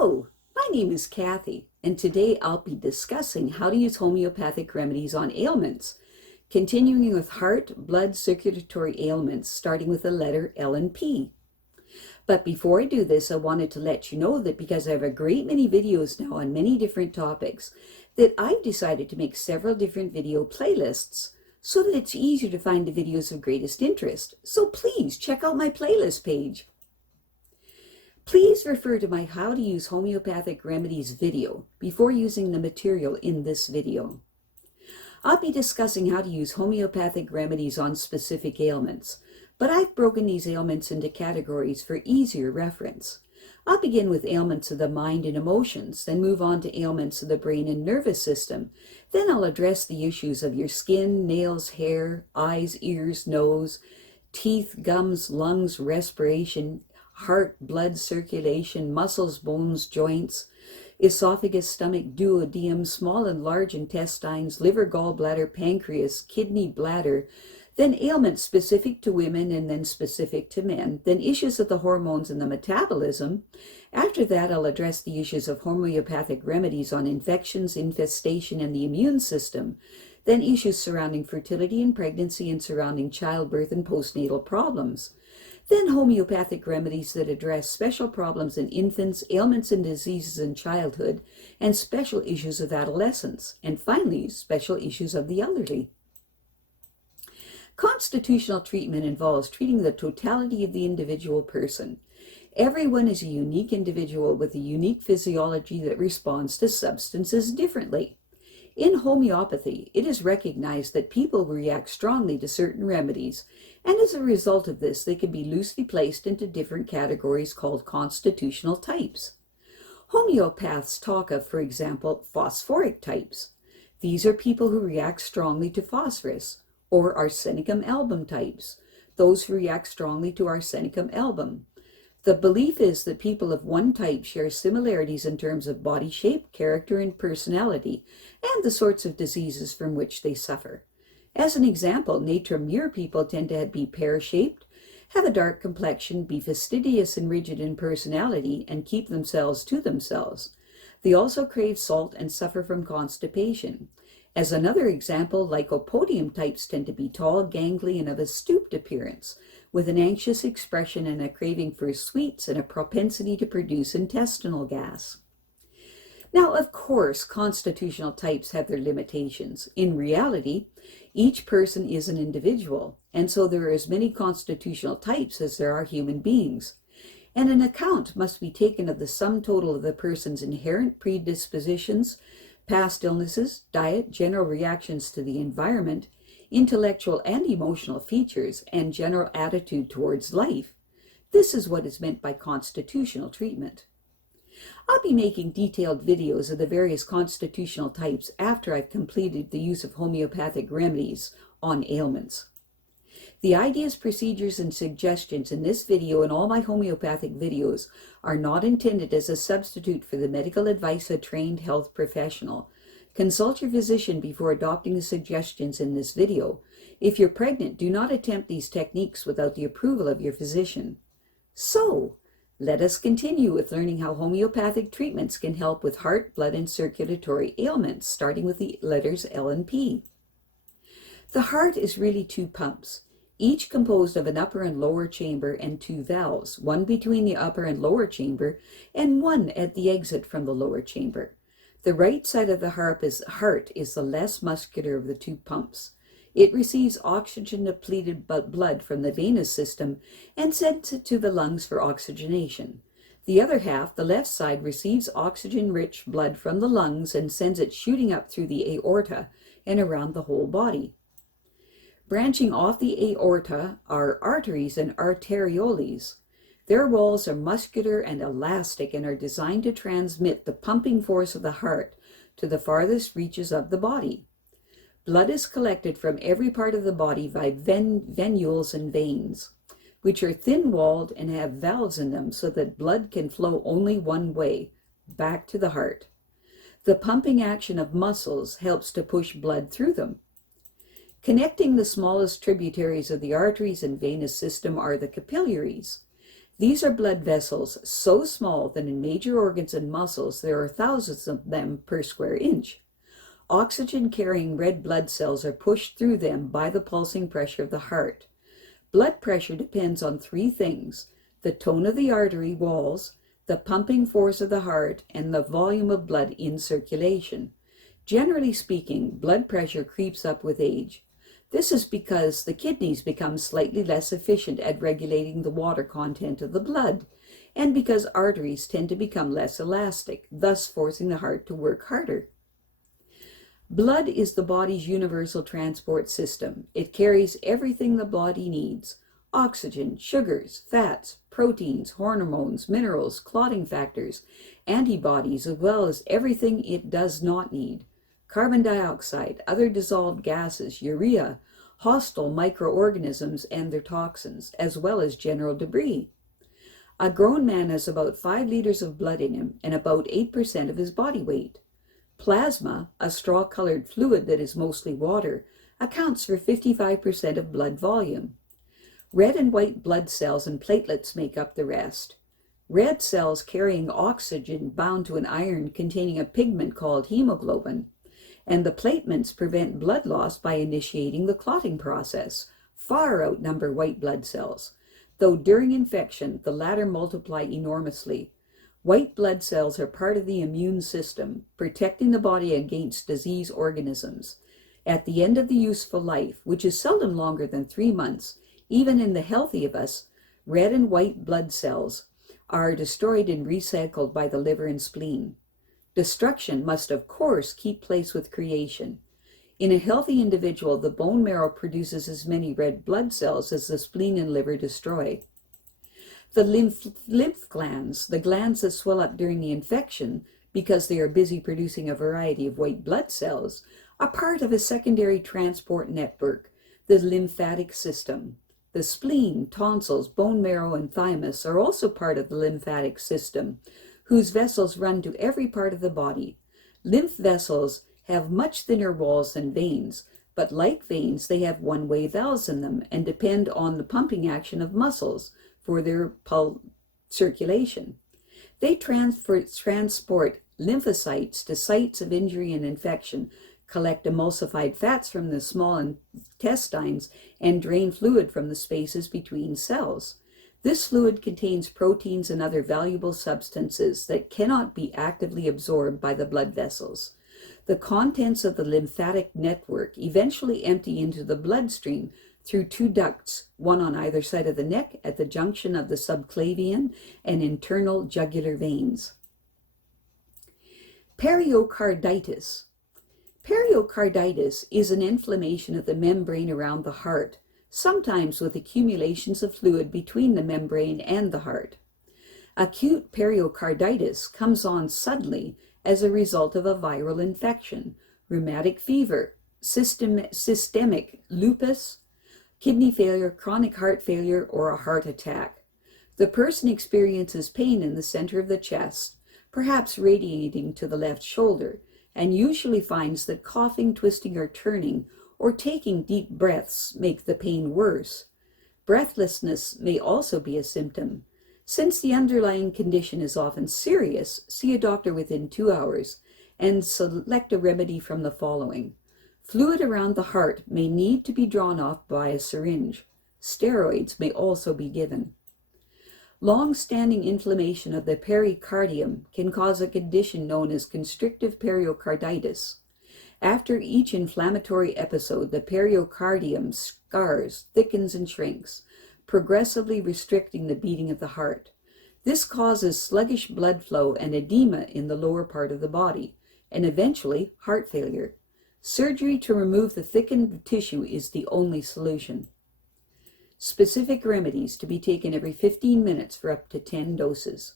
Hello, my name is Kathy, and today I'll be discussing how to use homeopathic remedies on ailments, continuing with heart, blood, circulatory ailments, starting with the letter L and P. But before I do this, I wanted to let you know that because I have a great many videos now on many different topics, that I've decided to make several different video playlists so that it's easier to find the videos of greatest interest. So please check out my playlist page. Please refer to my How to Use Homeopathic Remedies video before using the material in this video. I'll be discussing how to use homeopathic remedies on specific ailments, but I've broken these ailments into categories for easier reference. I'll begin with ailments of the mind and emotions, then move on to ailments of the brain and nervous system. Then I'll address the issues of your skin, nails, hair, eyes, ears, nose, teeth, gums, lungs, respiration, heart, blood, circulation, muscles, bones, joints, esophagus, stomach, duodenum, small and large intestines, liver, gallbladder, pancreas, kidney, bladder, then ailments specific to women and then specific to men, then issues of the hormones and the metabolism. After that, I'll address the issues of homeopathic remedies on infections, infestation, and the immune system, then issues surrounding fertility and pregnancy and surrounding childbirth and postnatal problems. Then homeopathic remedies that address special problems in infants, ailments and diseases in childhood, and special issues of adolescence, and finally, special issues of the elderly. Constitutional treatment involves treating the totality of the individual person. Everyone is a unique individual with a unique physiology that responds to substances differently. In homeopathy, it is recognized that people react strongly to certain remedies, and as a result of this, they can be loosely placed into different categories called constitutional types. Homeopaths talk of, for example, phosphoric types. These are people who react strongly to phosphorus, or Arsenicum album types, those who react strongly to Arsenicum album. The belief is that people of one type share similarities in terms of body shape, character, and personality, and the sorts of diseases from which they suffer. As an example, natrum-mure people tend to be pear-shaped, have a dark complexion, be fastidious and rigid in personality, and keep themselves to themselves. They also crave salt and suffer from constipation. As another example, lycopodium types tend to be tall, gangly, and of a stooped appearance, with an anxious expression and a craving for sweets and a propensity to produce intestinal gas. Now, of course, constitutional types have their limitations. In reality, each person is an individual, and so there are as many constitutional types as there are human beings. And an account must be taken of the sum total of the person's inherent predispositions, past illnesses, diet, general reactions to the environment, intellectual and emotional features, and general attitude towards life. This is what is meant by constitutional treatment. I'll be making detailed videos of the various constitutional types after I've completed the use of homeopathic remedies on ailments. The ideas, procedures, and suggestions in this video and all my homeopathic videos are not intended as a substitute for the medical advice of a trained health professional. Consult your physician before adopting the suggestions in this video. If you're pregnant, do not attempt these techniques without the approval of your physician. So, let us continue with learning how homeopathic treatments can help with heart, blood, and circulatory ailments, starting with the letters L and P. The heart is really two pumps, each composed of an upper and lower chamber and two valves, one between the upper and lower chamber and one at the exit from the lower chamber. The right side of the heart is the less muscular of the two pumps. It receives oxygen-depleted blood from the venous system and sends it to the lungs for oxygenation. The other half, the left side, receives oxygen-rich blood from the lungs and sends it shooting up through the aorta and around the whole body. Branching off the aorta are arteries and arterioles. Their walls are muscular and elastic and are designed to transmit the pumping force of the heart to the farthest reaches of the body. Blood is collected from every part of the body by venules and veins, which are thin-walled and have valves in them so that blood can flow only one way, back to the heart. The pumping action of muscles helps to push blood through them. Connecting the smallest tributaries of the arteries and venous system are the capillaries. These are blood vessels so small that in major organs and muscles there are thousands of them per square inch. Oxygen-carrying red blood cells are pushed through them by the pulsing pressure of the heart. Blood pressure depends on three things: the tone of the artery walls, the pumping force of the heart, and the volume of blood in circulation. Generally speaking, blood pressure creeps up with age. This is because the kidneys become slightly less efficient at regulating the water content of the blood, and because arteries tend to become less elastic, thus forcing the heart to work harder. Blood is the body's universal transport system. It carries everything the body needs: oxygen, sugars, fats, proteins, hormones, minerals, clotting factors, antibodies, as well as everything it does not need: carbon dioxide, other dissolved gases, urea, hostile microorganisms and their toxins, as well as general debris. A grown man has about 5 liters of blood in him and about 8% of his body weight. Plasma, a straw-colored fluid that is mostly water, accounts for 55% of blood volume. Red and white blood cells and platelets make up the rest. Red cells carrying oxygen bound to an iron containing a pigment called hemoglobin, and the platelets prevent blood loss by initiating the clotting process, far outnumber white blood cells, though during infection the latter multiply enormously. White blood cells are part of the immune system, protecting the body against disease organisms. At the end of the useful life, which is seldom longer than 3 months, even in the healthy of us, red and white blood cells are destroyed and recycled by the liver and spleen. Destruction must, of course, keep place with creation. In a healthy individual, the bone marrow produces as many red blood cells as the spleen and liver destroy. The lymph glands, the glands that swell up during the infection because they are busy producing a variety of white blood cells, are part of a secondary transport network, the lymphatic system. The spleen, tonsils, bone marrow, and thymus are also part of the lymphatic system, whose vessels run to every part of the body. Lymph vessels have much thinner walls than veins, but like veins, they have one-way valves in them and depend on the pumping action of muscles for their circulation. They transport lymphocytes to sites of injury and infection, collect emulsified fats from the small intestines, and drain fluid from the spaces between cells. This fluid contains proteins and other valuable substances that cannot be actively absorbed by the blood vessels. The contents of the lymphatic network eventually empty into the bloodstream through 2 ducts, one on either side of the neck at the junction of the subclavian and internal jugular veins. Pericarditis. Pericarditis is an inflammation of the membrane around the heart, sometimes with accumulations of fluid between the membrane and the heart. Acute pericarditis comes on suddenly as a result of a viral infection, rheumatic fever, systemic lupus, kidney failure, chronic heart failure, or a heart attack. The person experiences pain in the center of the chest, perhaps radiating to the left shoulder, and usually finds that coughing, twisting, or turning, or taking deep breaths make the pain worse. Breathlessness may also be a symptom. Since the underlying condition is often serious, see a doctor within 2 hours and select a remedy from the following. Fluid around the heart may need to be drawn off by a syringe. Steroids may also be given. Long-standing inflammation of the pericardium can cause a condition known as constrictive pericarditis. After each inflammatory episode, the pericardium scars, thickens, and shrinks, progressively restricting the beating of the heart. This causes sluggish blood flow and edema in the lower part of the body, and eventually heart failure. Surgery to remove the thickened tissue is the only solution. Specific remedies to be taken every 15 minutes for up to 10 doses.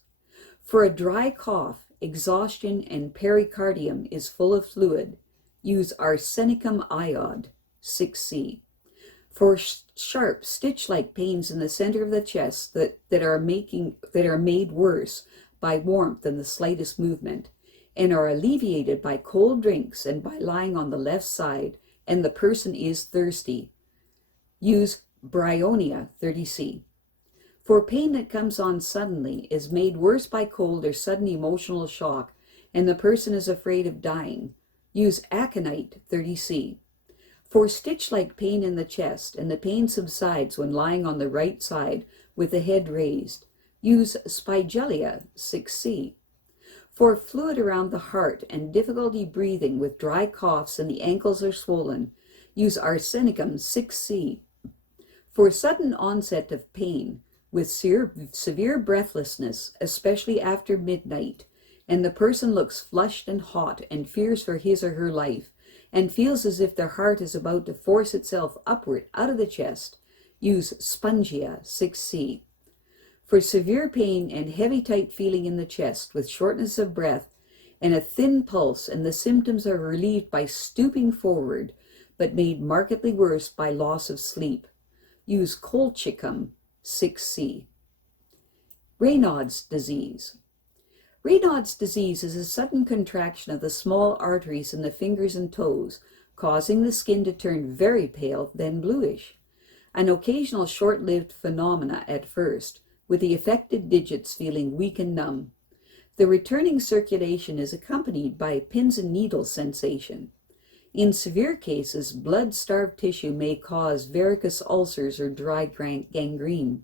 For a dry cough, exhaustion, and pericardium is full of fluid, use Arsenicum iod, 6C. For sharp, stitch-like pains in the center of the chest that are made worse by warmth and the slightest movement, and are alleviated by cold drinks and by lying on the left side, and the person is thirsty, use Bryonia, 30C. For pain that comes on suddenly, is made worse by cold or sudden emotional shock, and the person is afraid of dying, use aconite 30C. For stitch-like pain in the chest, and the pain subsides when lying on the right side with the head raised, use Spigelia 6C. For fluid around the heart and difficulty breathing with dry coughs and the ankles are swollen, use Arsenicum 6C. For sudden onset of pain with severe breathlessness, especially after midnight, and the person looks flushed and hot and fears for his or her life, and feels as if their heart is about to force itself upward out of the chest, use Spongia 6C. For severe pain and heavy tight feeling in the chest with shortness of breath and a thin pulse, and the symptoms are relieved by stooping forward, but made markedly worse by loss of sleep, use Colchicum 6C. Raynaud's disease. Raynaud's disease is a sudden contraction of the small arteries in the fingers and toes, causing the skin to turn very pale, then bluish. An occasional short-lived phenomena at first, with the affected digits feeling weak and numb. The returning circulation is accompanied by a pins and needles sensation. In severe cases, blood-starved tissue may cause varicose ulcers or dry gangrene.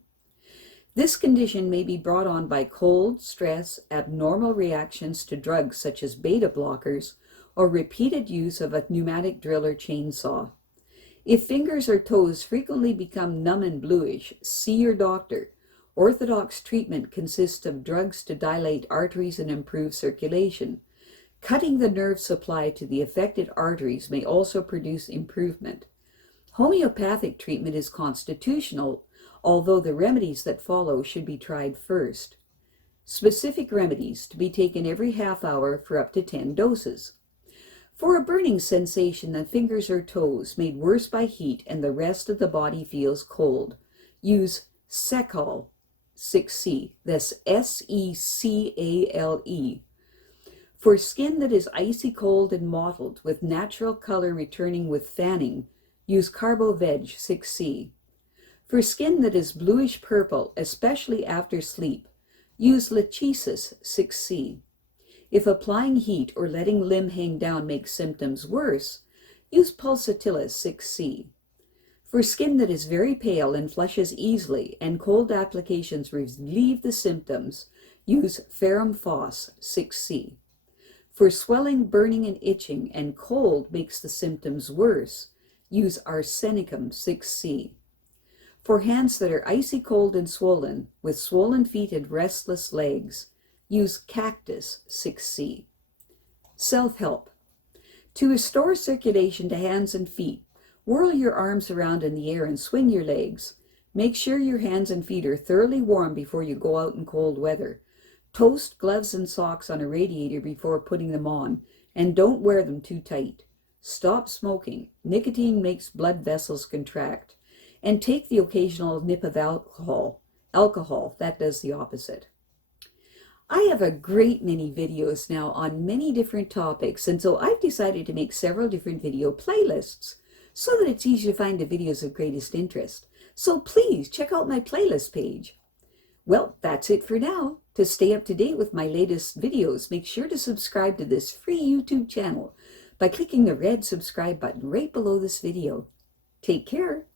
This condition may be brought on by cold, stress, abnormal reactions to drugs such as beta blockers, or repeated use of a pneumatic drill or chainsaw. If fingers or toes frequently become numb and bluish, see your doctor. Orthodox treatment consists of drugs to dilate arteries and improve circulation. Cutting the nerve supply to the affected arteries may also produce improvement. Homeopathic treatment is constitutional, although the remedies that follow should be tried first. Specific remedies to be taken every half hour for up to 10 doses. For a burning sensation in fingers or toes made worse by heat and the rest of the body feels cold, use Secale 6C, that's Secale. For skin that is icy cold and mottled with natural color returning with fanning, use Carbo 6C. For skin that is bluish purple, especially after sleep, use Lachesis 6C. If applying heat or letting limb hang down makes symptoms worse, use Pulsatilla 6C. For skin that is very pale and flushes easily and cold applications relieve the symptoms, use Ferrum Phos 6C. For swelling, burning, and itching and cold makes the symptoms worse, use Arsenicum 6C. For hands that are icy cold and swollen, with swollen feet and restless legs, use Cactus 6C. Self-help. To restore circulation to hands and feet, whirl your arms around in the air and swing your legs. Make sure your hands and feet are thoroughly warm before you go out in cold weather. Toast gloves and socks on a radiator before putting them on, and don't wear them too tight. Stop smoking. Nicotine makes blood vessels contract. And take the occasional nip of alcohol. Alcohol, that does the opposite. I have a great many videos now on many different topics, and so I've decided to make several different video playlists so that it's easy to find the videos of greatest interest. So please check out my playlist page. Well, that's it for now. To stay up to date with my latest videos, make sure to subscribe to this free YouTube channel by clicking the red subscribe button right below this video. Take care.